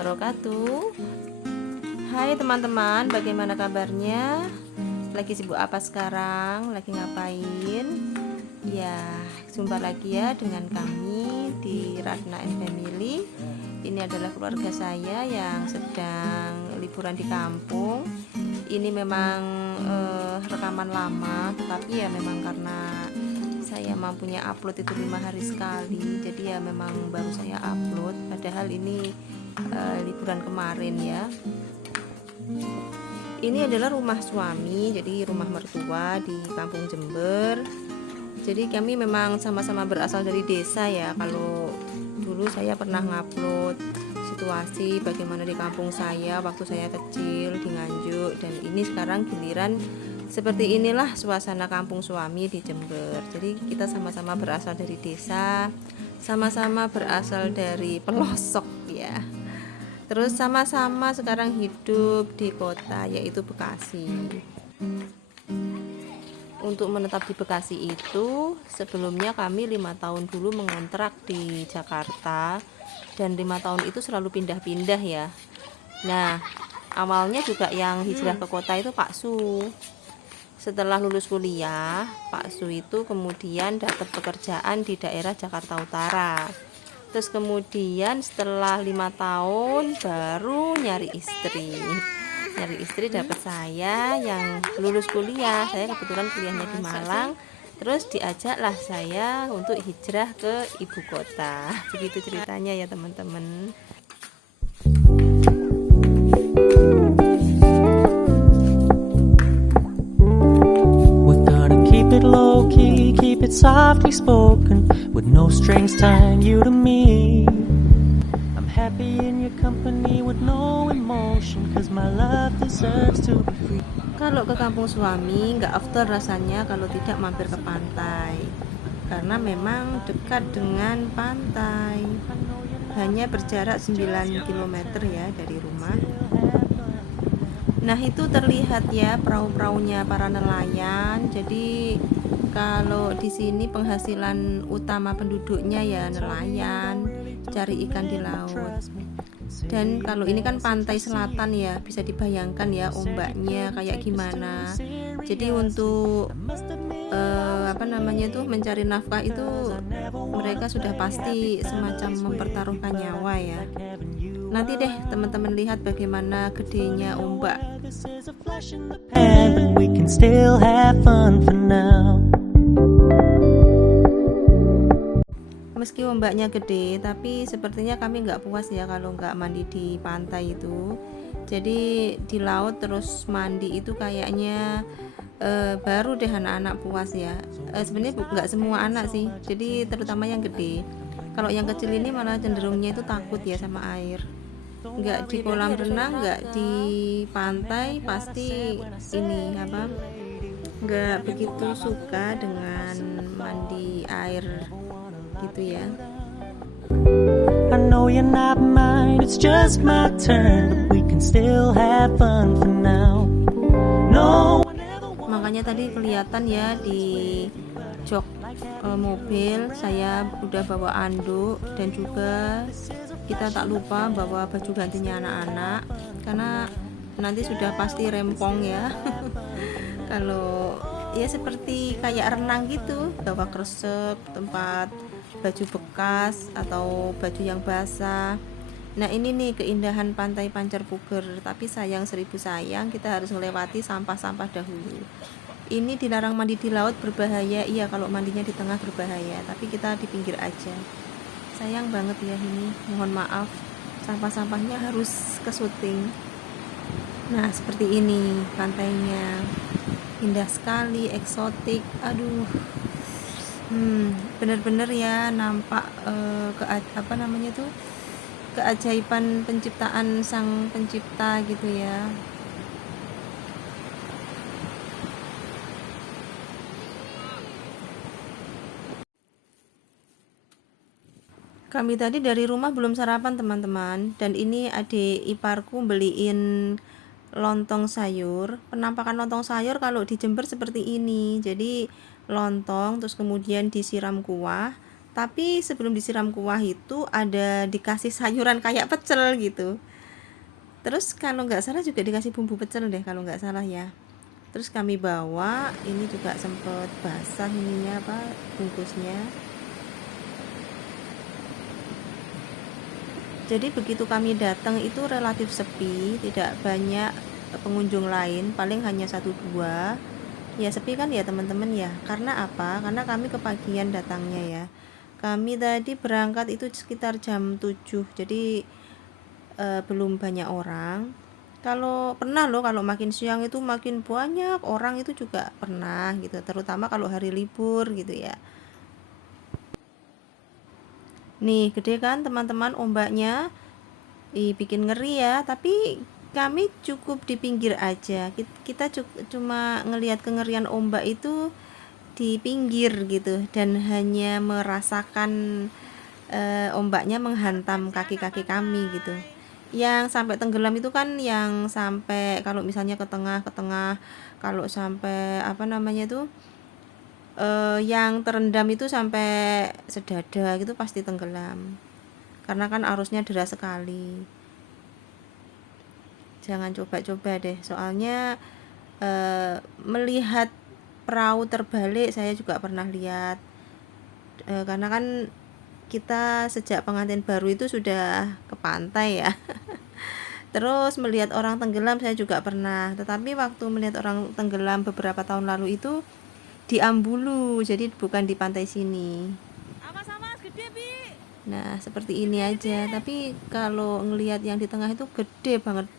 wabarakatuh. Hai teman-teman, bagaimana kabarnya? Lagi sibuk apa sekarang? Lagi ngapain? Ya, jumpa lagi ya dengan kami di Ratna and Family. Ini adalah keluarga saya yang sedang liburan di kampung. Ini memang rekaman lama, tetapi ya memang karena saya mampunya upload itu 5 hari sekali, jadi ya memang baru saya upload, padahal ini liburan kemarin ya. Ini adalah rumah suami, jadi rumah mertua di kampung Jember. Jadi kami memang sama-sama berasal dari desa ya. Kalau dulu saya pernah ngupload situasi bagaimana di kampung saya waktu saya kecil di Nganjuk, dan ini sekarang giliran seperti inilah suasana kampung suami di Jember. Jadi kita sama-sama berasal dari desa, sama-sama berasal dari pelosok ya. Terus sama-sama sekarang hidup di kota, yaitu Bekasi. Untuk menetap di Bekasi itu sebelumnya kami 5 tahun dulu mengontrak di Jakarta, dan 5 tahun itu selalu pindah-pindah ya. Nah, awalnya juga yang hijrah ke kota itu Pak Su. Setelah lulus kuliah, Pak Su itu kemudian dapat pekerjaan di daerah Jakarta Utara. Terus kemudian setelah 5 tahun baru nyari istri. Nyari istri dapat saya yang lulus kuliah. Saya kebetulan kuliahnya di Malang. Terus diajaklah saya untuk hijrah ke ibu kota. Begitu ceritanya ya teman-teman. Low key, keep it softly spoken, with no strings tying you to me. I'm happy in your company with no emotion, cause my love deserves to be free. Kalau ke kampung suami nggak after rasanya kalau tidak mampir ke pantai, karena memang dekat dengan pantai, hanya berjarak 9 km ya dari rumah. Nah itu terlihat ya perahu-perahunya para nelayan. Jadi kalau di sini penghasilan utama penduduknya ya nelayan, cari ikan di laut. Dan kalau ini kan pantai selatan ya, bisa dibayangkan ya ombaknya kayak gimana. Jadi untuk mencari nafkah itu mereka sudah pasti semacam mempertaruhkan nyawa ya. Nanti deh teman-teman lihat bagaimana gedenya ombak. Meski ombaknya gede, tapi sepertinya kami nggak puas ya kalau nggak mandi di pantai itu. Jadi di laut terus mandi itu kayaknya baru deh anak-anak puas ya. Sebenarnya nggak semua anak sih, jadi terutama yang gede. Kalau yang kecil ini malah cenderungnya itu takut ya sama air. Nggak di kolam renang, nggak di pantai, pasti ini nggak begitu suka dengan mandi air gitu ya. I know you're not mine, it's just my turn. We can still have fun for now. No. Makanya tadi kelihatan ya di jok mobil saya udah bawa anduk, dan juga kita tak lupa bawa baju gantinya anak-anak karena nanti sudah pasti rempong ya. Kalau ya seperti kayak renang gitu, bawa kresek, tempat baju bekas atau baju yang basah. Nah ini nih keindahan pantai Pancer Puger, tapi sayang seribu sayang kita harus melewati sampah-sampah dahulu. Ini dilarang mandi di laut, berbahaya. Iya, kalau mandinya di tengah berbahaya, tapi kita di pinggir aja. Sayang banget ya ini, mohon maaf, sampah-sampahnya harus ke syuting. Nah seperti ini pantainya, indah sekali, eksotik. Aduh, bener-bener ya nampak keajaiban penciptaan sang pencipta gitu ya. Kami tadi dari rumah belum sarapan teman-teman, dan ini adik iparku beliin lontong sayur. Penampakan lontong sayur kalau di Jember seperti ini. Jadi lontong terus kemudian disiram kuah, tapi sebelum disiram kuah itu ada dikasih sayuran kayak pecel gitu. Terus kalau nggak salah juga dikasih bumbu pecel deh kalau nggak salah ya. Terus kami bawa, ini juga sempet basah ininya apa bungkusnya. Jadi begitu kami datang itu relatif sepi, tidak banyak pengunjung lain, paling hanya 1-2. Ya sepi kan ya teman-teman ya. Karena apa? Karena kami kepagian datangnya ya. Kami tadi berangkat itu sekitar jam 7. Jadi belum banyak orang. Kalau pernah loh kalau makin siang itu makin banyak orang itu juga pernah gitu, terutama kalau hari libur gitu ya. Nih gede kan teman-teman ombaknya. Bikin ngeri ya, tapi kami cukup di pinggir aja. Kita cuma ngelihat kengerian ombak itu di pinggir gitu dan hanya merasakan ombaknya menghantam kaki-kaki kami gitu. Yang sampai tenggelam itu kan yang sampai kalau misalnya ke tengah, kalau sampai apa namanya tuh yang terendam itu sampai sedada gitu pasti tenggelam. Karena kan arusnya deras sekali. Jangan coba-coba deh, soalnya melihat perahu terbalik saya juga pernah lihat. Karena kan kita sejak pengantin baru itu sudah ke pantai ya. Terus melihat orang tenggelam saya juga pernah, tetapi waktu melihat orang tenggelam beberapa tahun lalu itu di Ambulu, jadi bukan di pantai sini. Nah seperti ini aja, tapi kalau ngelihat yang di tengah itu gede banget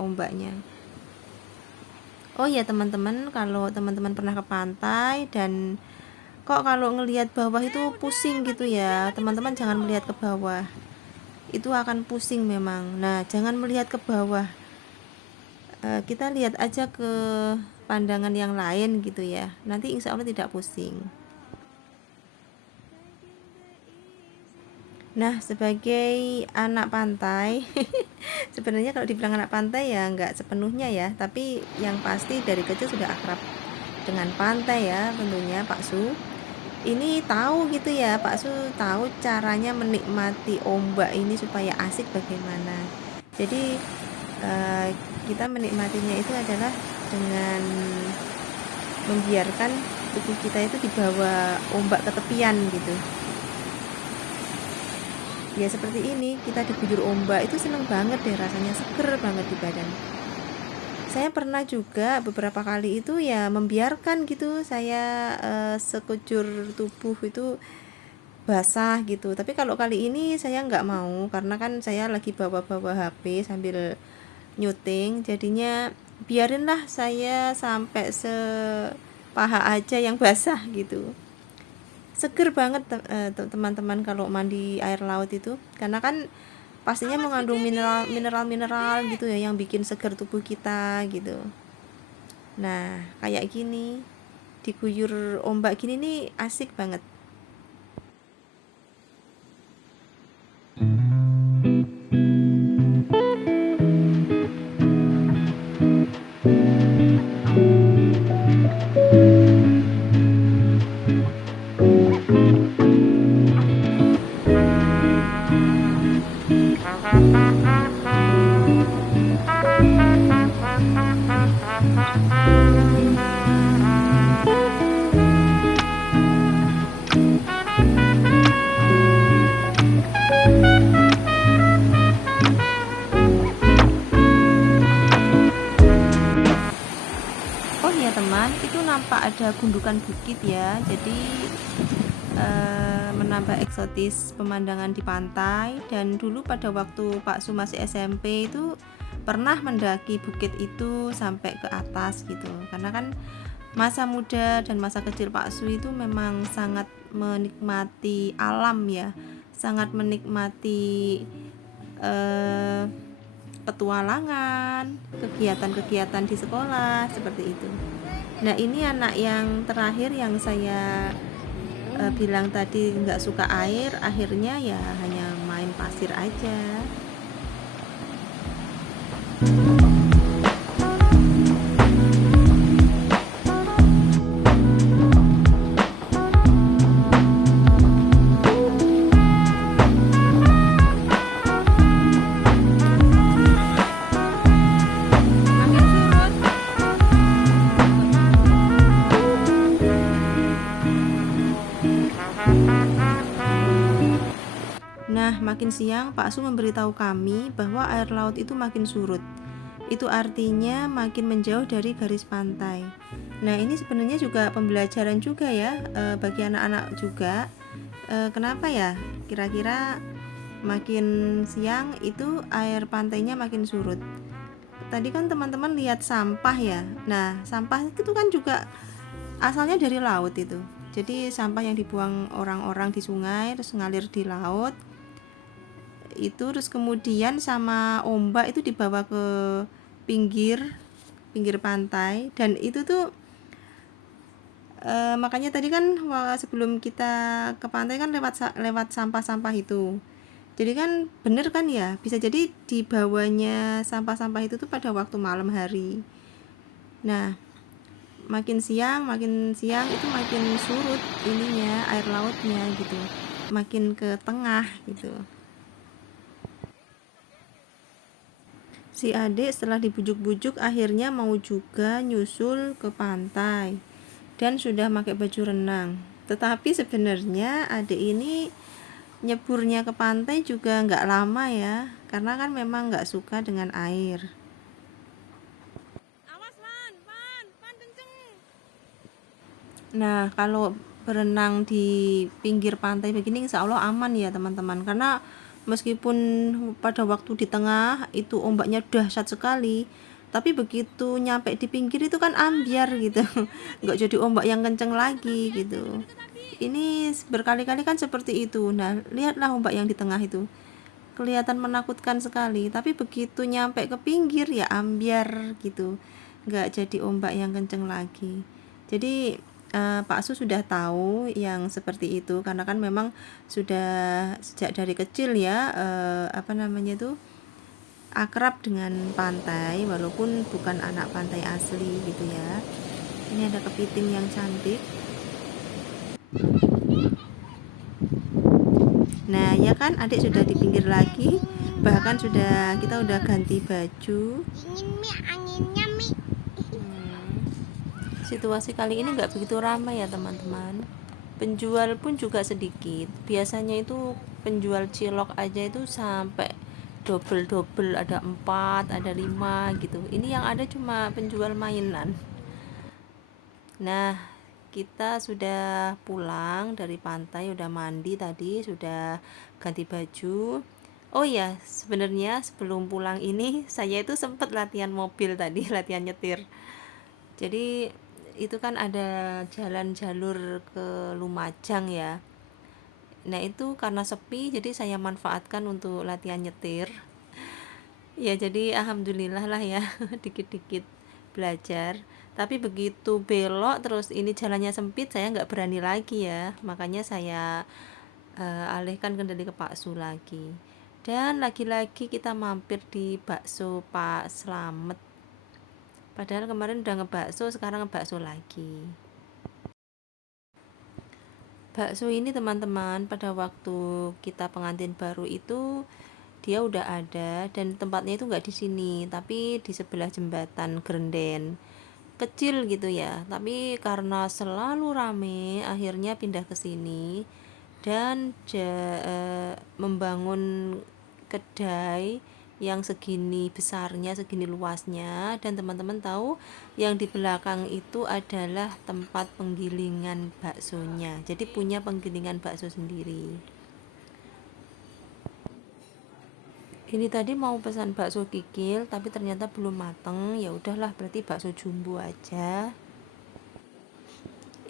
ombaknya. Oh ya teman-teman, kalau teman-teman pernah ke pantai dan kok kalau ngelihat bawah itu pusing gitu ya, teman-teman jangan melihat ke bawah, itu akan pusing memang. Nah jangan melihat ke bawah, kita lihat aja ke pandangan yang lain gitu ya, nanti insya Allah tidak pusing. Nah sebagai anak pantai sebenarnya kalau dibilang anak pantai ya nggak sepenuhnya ya, tapi yang pasti dari kecil sudah akrab dengan pantai ya tentunya Pak Su. Ini tahu gitu ya, Pak Su tahu caranya menikmati ombak ini supaya asik bagaimana. Jadi kita menikmatinya itu adalah dengan membiarkan tubuh kita itu dibawa ombak ke tepian gitu. Ya seperti ini, kita diguyur ombak itu seneng banget deh, rasanya seger banget di badan. Saya pernah juga beberapa kali itu ya membiarkan gitu, saya sekujur tubuh itu basah gitu. Tapi kalau kali ini saya nggak mau, karena kan saya lagi bawa-bawa HP sambil nyuting, jadinya biarinlah saya sampai sepaha aja yang basah gitu. Seger banget teman-teman kalau mandi air laut itu, karena kan pastinya mengandung mineral gitu ya yang bikin segar tubuh kita gitu. Nah kayak gini diguyur ombak gini nih asik banget. Oh iya teman, itu nampak ada gundukan bukit ya, jadi menambah eksotis pemandangan di pantai. Dan dulu pada waktu Pak Su masih SMP itu pernah mendaki bukit itu sampai ke atas gitu, karena kan masa muda dan masa kecil Pak Su itu memang sangat menikmati alam ya, sangat menikmati petualangan, kegiatan-kegiatan di sekolah seperti itu. Nah ini anak yang terakhir yang saya bilang tadi nggak suka air, akhirnya ya hanya main pasir aja. makin siang Pak Su memberitahu kami bahwa air laut itu makin surut. Itu artinya makin menjauh dari garis pantai. Nah, ini sebenarnya juga pembelajaran juga ya bagi anak-anak juga. Kenapa ya? Kira-kira makin siang itu air pantainya makin surut. Tadi kan teman-teman lihat sampah ya. Nah, sampah itu kan juga asalnya dari laut itu. Jadi sampah yang dibuang orang-orang di sungai terus ngalir di laut itu, terus kemudian sama ombak itu dibawa ke pinggir pantai. Dan itu tuh makanya tadi kan sebelum kita ke pantai kan lewat sampah-sampah itu. Jadi kan bener kan ya, bisa jadi dibawanya sampah-sampah itu tuh pada waktu malam hari. Nah, makin siang itu makin surut ininya air lautnya gitu, makin ke tengah gitu. Si adik setelah dibujuk-bujuk akhirnya mau juga nyusul ke pantai dan sudah pakai baju renang. Tetapi sebenarnya adik ini nyeburnya ke pantai juga nggak lama ya, karena kan memang nggak suka dengan air. Nah, kalau berenang di pinggir pantai begini insya Allah aman ya teman-teman, karena meskipun pada waktu di tengah itu ombaknya dahsyat sekali, tapi begitu nyampe di pinggir itu kan ambiar gitu nggak jadi ombak yang kenceng lagi gitu. Ini berkali-kali kan seperti itu. Nah, lihatlah ombak yang di tengah itu kelihatan menakutkan sekali, tapi begitu nyampe ke pinggir ya ambiar gitu, nggak jadi ombak yang kenceng lagi. Jadi Pak Su sudah tahu yang seperti itu, karena kan memang sudah sejak dari kecil ya akrab dengan pantai walaupun bukan anak pantai asli gitu ya. Ini ada kepiting yang cantik. Nah ya kan, adik sudah di pinggir lagi, bahkan kita udah ganti baju. Situasi kali ini nggak begitu ramai ya teman-teman. Penjual pun juga sedikit. Biasanya itu penjual cilok aja itu sampai double, ada 4, ada 5 gitu. Ini yang ada cuma penjual mainan. Nah, kita sudah pulang dari pantai, udah mandi tadi, sudah ganti baju. Oh ya, sebenarnya sebelum pulang ini saya itu sempat latihan mobil tadi, latihan nyetir. Jadi itu kan ada jalan jalur ke Lumajang ya. Nah, itu karena sepi jadi saya manfaatkan untuk latihan nyetir. Ya, jadi alhamdulillah lah ya dikit-dikit belajar. Tapi begitu belok terus ini jalannya sempit, saya nggak berani lagi ya. Makanya saya alihkan kendali ke Pak Su lagi. Dan lagi-lagi kita mampir di bakso Pak Slamet. Padahal kemarin udah ngebakso, sekarang ngebakso lagi. Bakso ini teman-teman, pada waktu kita pengantin baru itu dia udah ada, dan tempatnya itu nggak di sini, tapi di sebelah jembatan Grenden. Kecil gitu ya, tapi karena selalu rame, akhirnya pindah ke sini dan membangun kedai yang segini besarnya, segini luasnya. Dan teman-teman tahu yang di belakang itu adalah tempat penggilingan baksonya, jadi punya penggilingan bakso sendiri. Ini tadi mau pesan bakso kikil tapi ternyata belum mateng, ya udahlah berarti bakso jumbo aja.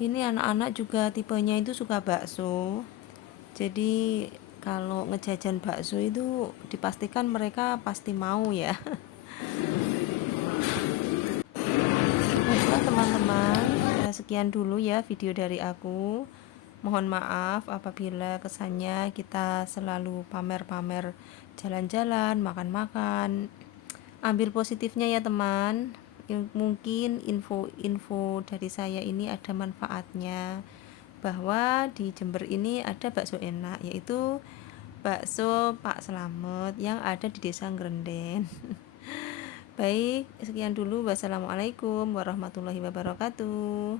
Ini anak-anak juga tipenya itu suka bakso, jadi kalau ngejajan bakso itu dipastikan mereka pasti mau ya. Baiklah teman-teman, sekian dulu ya video dari aku. Mohon maaf apabila kesannya kita selalu pamer-pamer jalan-jalan, makan-makan. Ambil positifnya ya teman. Mungkin info-info dari saya ini ada manfaatnya, bahwa di Jember ini ada bakso enak, yaitu bakso Pak Slamet yang ada di Desa Grenden. Baik, sekian dulu. Wassalamualaikum warahmatullahi wabarakatuh.